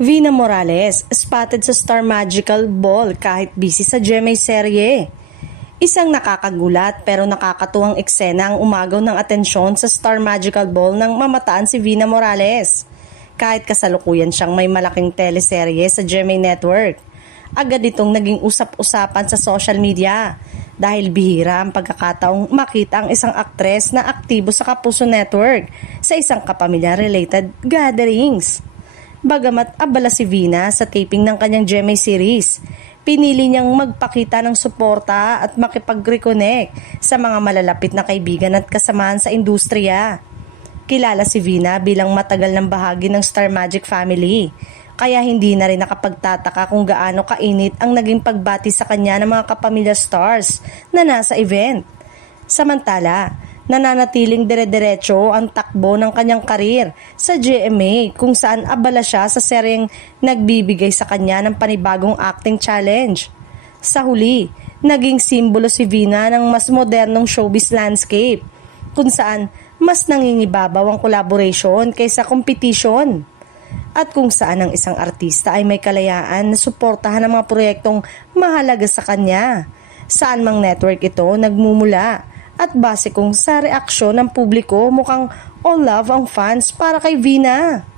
Vina Morales, spotted sa Star Magical Ball kahit busy sa GMA serye. Isang nakakagulat pero nakakatuwang eksena ang umagaw ng atensyon sa Star Magical Ball ng mamataan si Vina Morales. Kahit kasalukuyan siyang may malaking teleserye sa GMA Network, agad itong naging usap-usapan sa social media dahil bihira ang pagkakataong makita ang isang aktres na aktibo sa Kapuso Network sa isang kapamilya-related gatherings. Bagamat abala si Vina sa taping ng kanyang GMA series, pinili niyang magpakita ng suporta at makipag-reconnect sa mga malalapit na kaibigan at kasamahan sa industriya. Kilala si Vina bilang matagal ng bahagi ng Star Magic family, kaya hindi na rin nakapagtataka kung gaano kainit ang naging pagbati sa kanya ng mga kapamilya stars na nasa event. Samantala, nananatiling dire-diretso ang takbo ng kanyang karir sa GMA kung saan abala siya sa seryeng nagbibigay sa kanya ng panibagong acting challenge. Sa huli, naging simbolo si Vina ng mas modernong showbiz landscape kung saan mas nangingibabaw ang collaboration kaysa competition. At kung saan ang isang artista ay may kalayaan na suportahan ang mga proyektong mahalaga sa kanya. Saan mang network ito nagmumula. At base kung sa reaksyon ng publiko, mukhang all love ang fans para kay Vina.